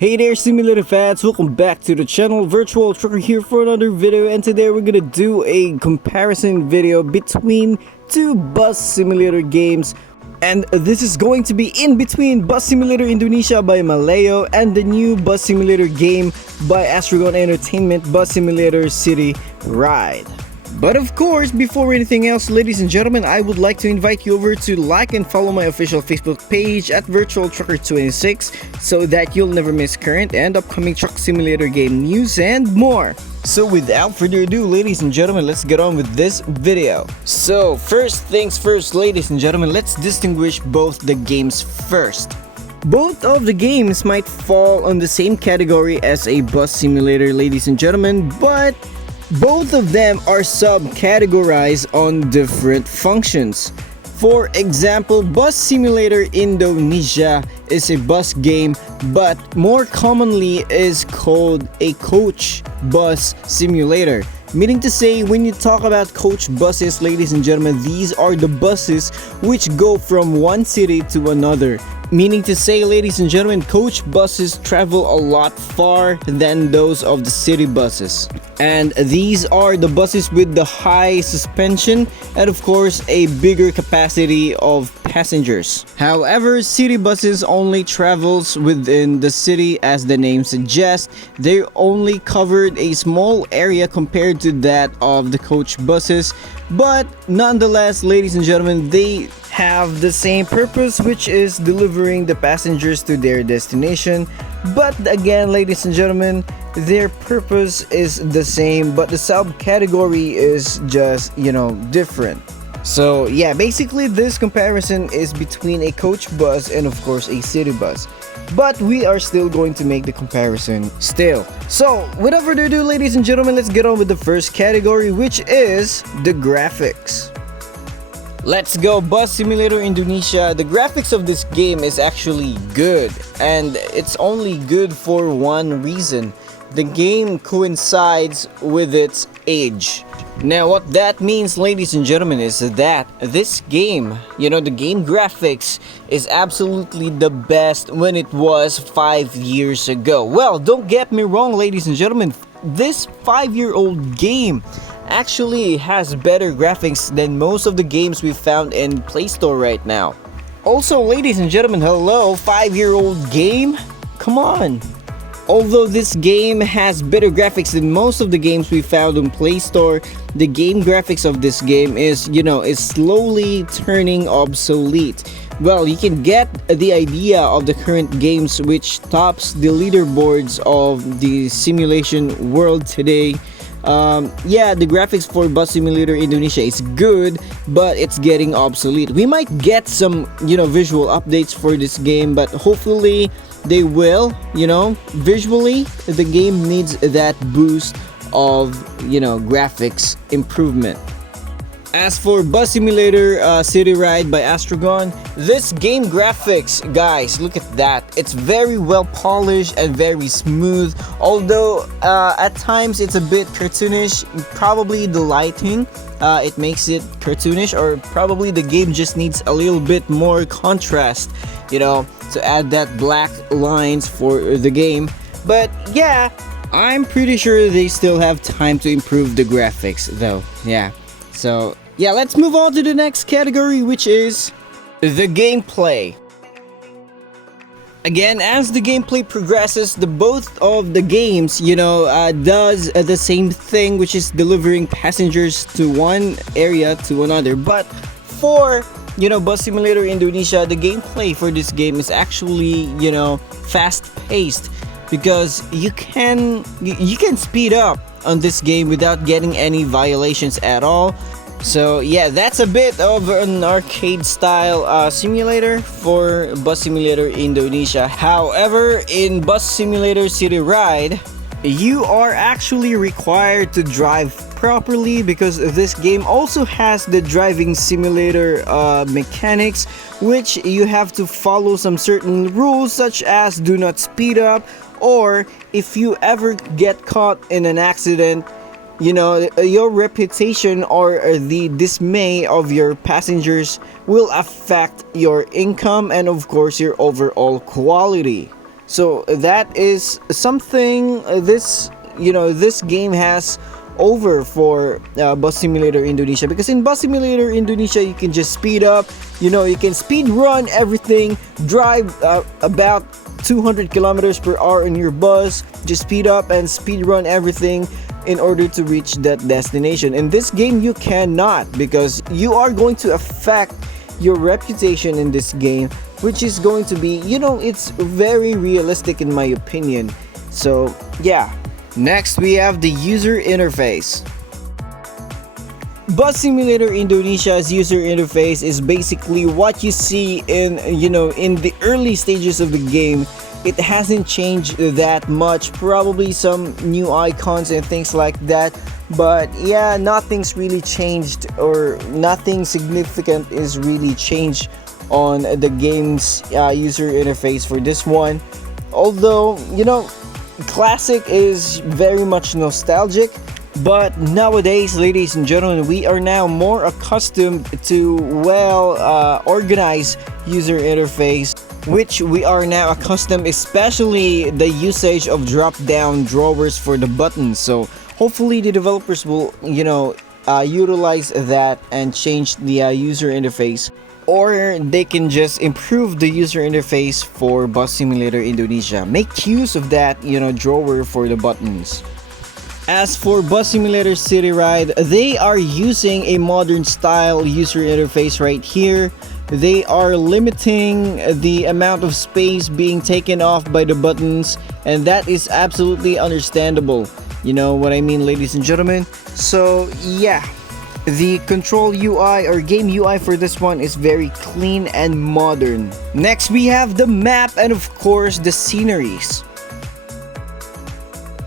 Hey there simulator fans, welcome back to the channel. Virtual Trucker here for another video, and today we're gonna do a comparison video between two bus simulator games. And this is going to be in between Bus Simulator Indonesia by Maleo and the new bus simulator game by Astragon Entertainment, Bus Simulator City Ride. But of course, before anything else, ladies and gentlemen, I would like to invite you over to like and follow my official Facebook page at Virtual Trucker 26 so that you'll never miss current and upcoming truck simulator game news and more. So without further ado, ladies and gentlemen, let's get on with this video. So first things first, ladies and gentlemen, let's distinguish both the games first. Both of the games might fall on the same category as a bus simulator, ladies and gentlemen, but both of them are subcategorized on different functions. For example, Bus Simulator Indonesia is a bus game, but more commonly is called a coach bus simulator. Meaning to say, when you talk about coach buses, ladies and gentlemen, these are the buses which go from one city to another. Meaning to say, ladies and gentlemen, coach buses travel a lot far than those of the city buses. And these are the buses with the high suspension and of course a bigger capacity of passengers. However, city buses only travels within the city, as the name suggests. They only covered a small area compared to that of the coach buses. But nonetheless, ladies and gentlemen, they have the same purpose, which is delivering the passengers to their destination. But again, ladies and gentlemen, their purpose is the same, but the subcategory is just, different. So yeah, basically this comparison is between a coach bus and of course a city bus. But we are still going to make the comparison still. So without further ado, ladies and gentlemen, let's get on with the first category, which is the graphics. Let's go Bus Simulator Indonesia. The graphics of this game is actually good, and it's only good for one reason. The game coincides with its age. Now what that means, ladies and gentlemen, is that this game, the game graphics is absolutely the best when it was 5 years ago. Well, don't get me wrong, ladies and gentlemen, this 5-year-old game actually has better graphics than most of the games we found in Play Store right now. Also, ladies and gentlemen, hello, 5-year-old game? Come on. Although this game has better graphics than most of the games we found on Play Store, the game graphics of this game is slowly turning obsolete. Well, you can get the idea of the current games which tops the leaderboards of the simulation world today. Yeah, the graphics for Bus Simulator Indonesia is good, but it's getting obsolete. We might get some, visual updates for this game, but hopefully they will, visually the game needs that boost of, graphics improvement. As for Bus Simulator City Ride by Astragon, this game graphics, guys, look at that. It's very well polished and very smooth. Although at times it's a bit cartoonish, probably the lighting it makes it cartoonish, or probably the game just needs a little bit more contrast, to add that black lines for the game. But yeah, I'm pretty sure they still have time to improve the graphics though. Yeah. So yeah, let's move on to the next category, which is the gameplay. Again, as the gameplay progresses, the both of the games, does the same thing, which is delivering passengers to one area to another. But for Bus Simulator Indonesia, the gameplay for this game is actually fast-paced, because you can speed up on this game without getting any violations at all. So yeah, that's a bit of an arcade style simulator for Bus Simulator Indonesia. However, in Bus Simulator City Ride, you are actually required to drive properly, because this game also has the driving simulator mechanics, which you have to follow some certain rules, such as do not speed up, or if you ever get caught in an accident, your reputation or the dismay of your passengers will affect your income and of course your overall quality. So that is something this game has over for Bus Simulator Indonesia, because in Bus Simulator Indonesia you can just speed up, you can speed run everything, drive about 200 kilometers per hour in your bus, just speed up and speed run everything in order to reach that destination. In this game you cannot, because you are going to affect your reputation in this game, which is going to be, it's very realistic in my opinion. So yeah. Next we have the user interface. Bus Simulator Indonesia's user interface is basically what you see in the early stages of the game. It hasn't changed that much, probably some new icons and things like that, but yeah, nothing's really changed, or nothing significant is really changed on the game's user interface for this one. Although, classic is very much nostalgic, but nowadays, ladies and gentlemen, we are now more accustomed to organized user interface, which we are now accustomed, especially the usage of drop down drawers for the buttons. So hopefully the developers will utilize that and change the user interface, or they can just improve the user interface for Bus Simulator Indonesia. Make use of that drawer for the buttons. As for Bus Simulator City Ride, they are using a modern style user interface right here. They are limiting the amount of space being taken off by the buttons, and that is absolutely understandable. You know what I mean, ladies and gentlemen? So yeah, the control UI or game UI for this one is very clean and modern. Next we have the map and of course the sceneries.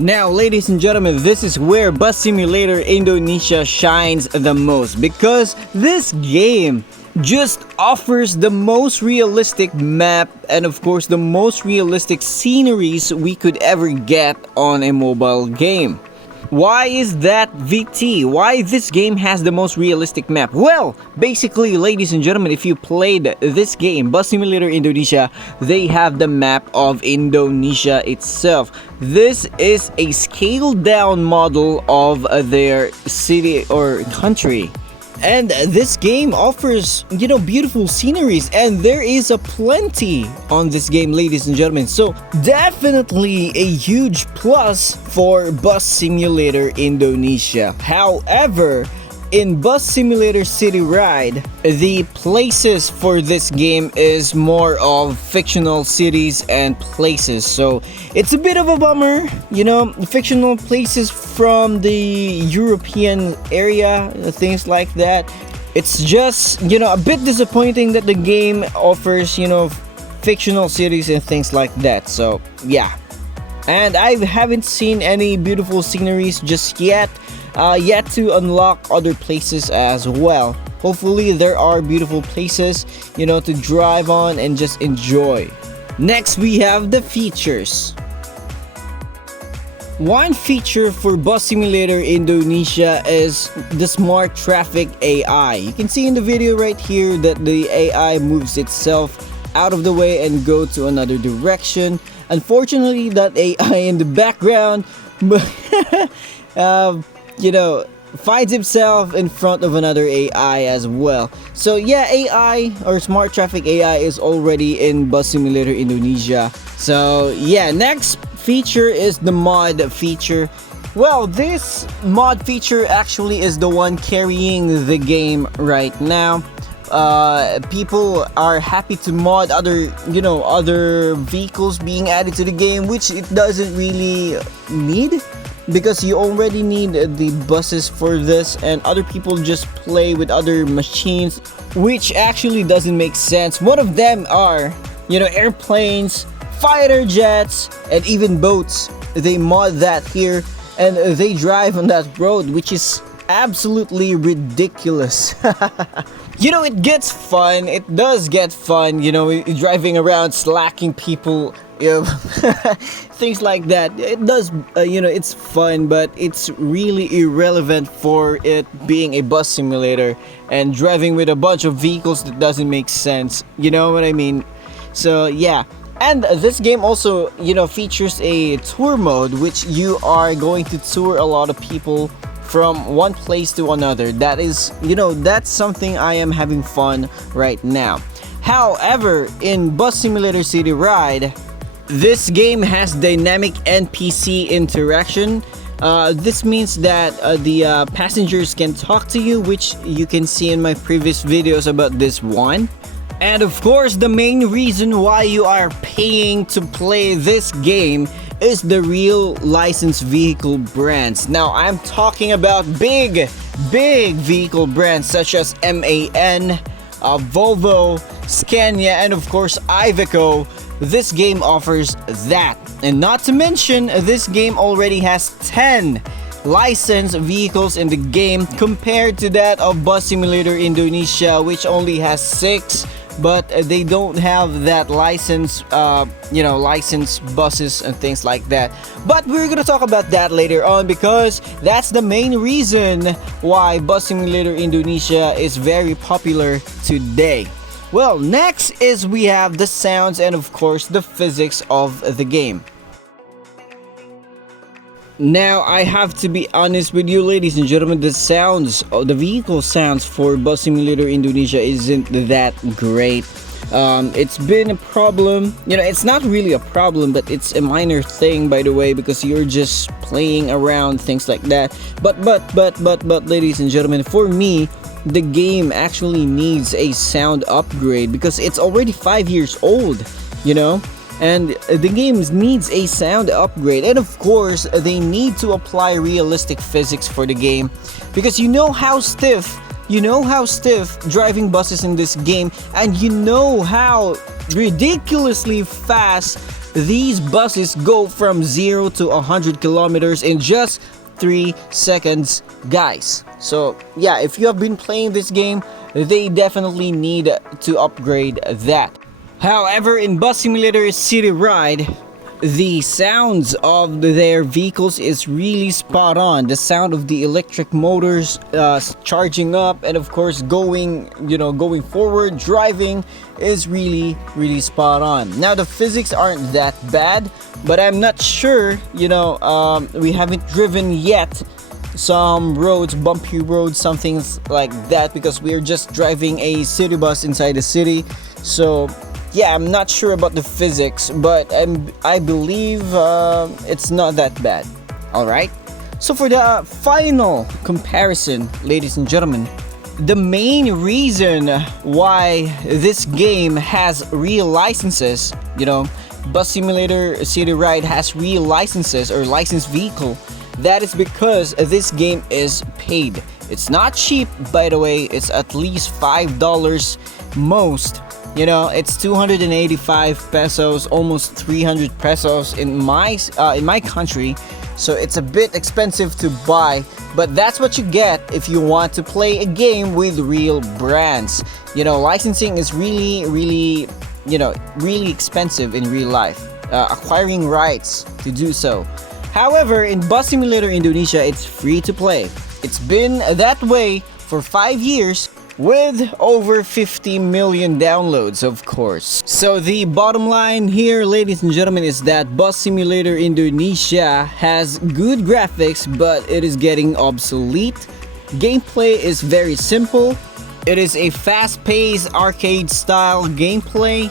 Now, ladies and gentlemen, this is where Bus Simulator Indonesia shines the most, because this game just offers the most realistic map and of course the most realistic sceneries we could ever get on a mobile game. Why is that, VT? Why this game has the most realistic map? Well, basically, ladies and gentlemen, if you played this game, Bus Simulator Indonesia, they have the map of Indonesia itself. This is a scaled down model of their city or country. And this game offers, beautiful sceneries, and there is a plenty on this game, ladies and gentlemen. So definitely a huge plus for Bus Simulator Indonesia. However, in Bus Simulator City Ride, the places for this game is more of fictional cities and places. So it's a bit of a bummer, fictional places from the European area, things like that. It's just, a bit disappointing that the game offers, fictional cities and things like that. So yeah. And I haven't seen any beautiful sceneries just yet. Yet to unlock other places as well. Hopefully there are beautiful places, to drive on and just enjoy. Next we have the features. One feature for Bus Simulator Indonesia is the smart traffic AI. You can see in the video right here that the AI moves itself out of the way and go to another direction. Unfortunately, that AI in the background finds himself in front of another AI as well. So yeah, AI or smart traffic AI is already in Bus Simulator Indonesia. So yeah, next feature is the mod feature. Well, this mod feature actually is the one carrying the game right now. People are happy to mod other vehicles being added to the game, which it doesn't really need, because you already need the buses for this, and other people just play with other machines, which actually doesn't make sense. One of them are, airplanes, fighter jets, and even boats. They mod that here, and they drive on that road, which is absolutely ridiculous. It gets fun. It does get fun, driving around, slacking people, things like that. It does, it's fun, but it's really irrelevant for it being a bus simulator and driving with a bunch of vehicles that doesn't make sense. You know what I mean? So yeah. And this game also, features a tour mode, which you are going to tour a lot of people from one place to another. That is, that's something I am having fun right now. However, in Bus Simulator City Ride, this game has dynamic NPC interaction. This means that the passengers can talk to you, which you can see in my previous videos about this one. And of course, the main reason why you are paying to play this game is the real licensed vehicle brands. Now, I'm talking about big vehicle brands such as MAN, Volvo, Scania, and of course, Iveco. This game offers that. And not to mention, this game already has 10 licensed vehicles in the game compared to that of Bus Simulator Indonesia, which only has 6. But they don't have that license, licensed buses and things like that. But we're gonna talk about that later on, because that's the main reason why Bus Simulator Indonesia is very popular today. Well, next is we have the sounds and of course the physics of the game. Now, I have to be honest with you, ladies and gentlemen, the vehicle sounds for Bus Simulator Indonesia isn't that great. It's been a problem. It's not really a problem, but it's a minor thing, by the way, because you're just playing around, things like that. But, ladies and gentlemen, for me, the game actually needs a sound upgrade because it's already 5 years old, and the game needs a sound upgrade. And of course, they need to apply realistic physics for the game, because you know how stiff driving buses in this game, and you know how ridiculously fast these buses go from 0 to 100 kilometers in just 3 seconds, guys. So yeah, if you have been playing this game, they definitely need to upgrade that. However, in Bus Simulator City Ride, the sounds of their vehicles is really spot on. The sound of the electric motors charging up, and of course going forward, driving is really spot on. Now, the physics aren't that bad, but I'm not sure, we haven't driven yet some roads, bumpy roads, some things like that, because we're just driving a city bus inside the city. So yeah, I'm not sure about the physics, but I believe it's not that bad. Alright, so for the final comparison, ladies and gentlemen, the main reason why this game has real licenses, Bus Simulator City Ride has real licenses or licensed vehicle, that is because this game is paid. It's not cheap, by the way. It's at least $5 most. It's 285 pesos, almost 300 pesos in my country. So it's a bit expensive to buy, but that's what you get if you want to play a game with real brands. Licensing is really expensive in real life. Acquiring rights to do so. However, in Bus Simulator Indonesia, it's free to play. It's been that way for 5 years, with over 50 million downloads, of course. So the bottom line here, ladies and gentlemen, is that Bus Simulator Indonesia has good graphics, but it is getting obsolete. Gameplay is very simple. It is a fast-paced arcade-style gameplay.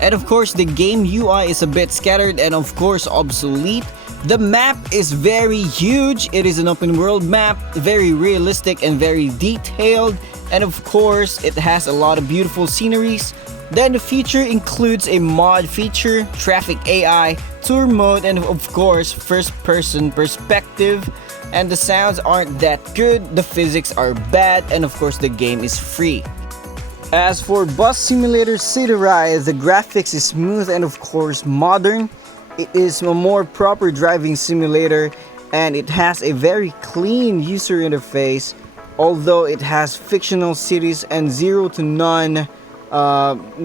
And of course, the game UI is a bit scattered and of course obsolete. The map is very huge. It is an open world map, very realistic and very detailed. And of course, it has a lot of beautiful sceneries. Then the feature includes a mod feature, traffic AI, tour mode, and of course, first-person perspective. And the sounds aren't that good, the physics are bad, and of course, the game is free. As for Bus Simulator City Ride, the graphics is smooth and of course modern. It is a more proper driving simulator and it has a very clean user interface, although it has fictional cities and 0 to none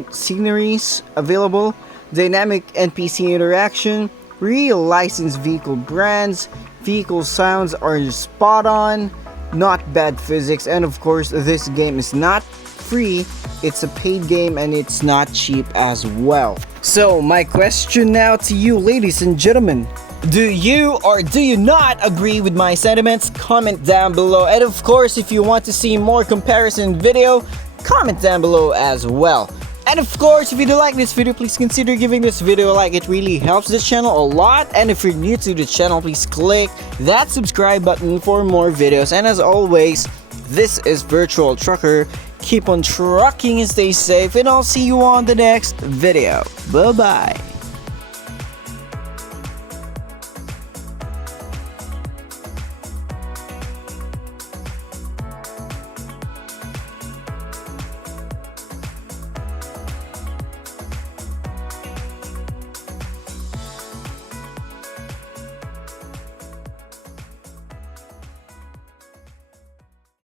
sceneries available, dynamic NPC interaction, real licensed vehicle brands, vehicle sounds are spot on, not bad physics, and of course this game is not free, it's a paid game and it's not cheap as well. So my question now to you, ladies and gentlemen. Do you or do you not agree with my sentiments? Comment down below. And of course, if you want to see more comparison video, comment down below as well. And of course, if you do like this video, please consider giving this video a like. It really helps the channel a lot. And if you're new to the channel, please click that subscribe button for more videos. And as always, this is Virtual Trucker. Keep on trucking and stay safe, and I'll see you on the next video. Bye bye.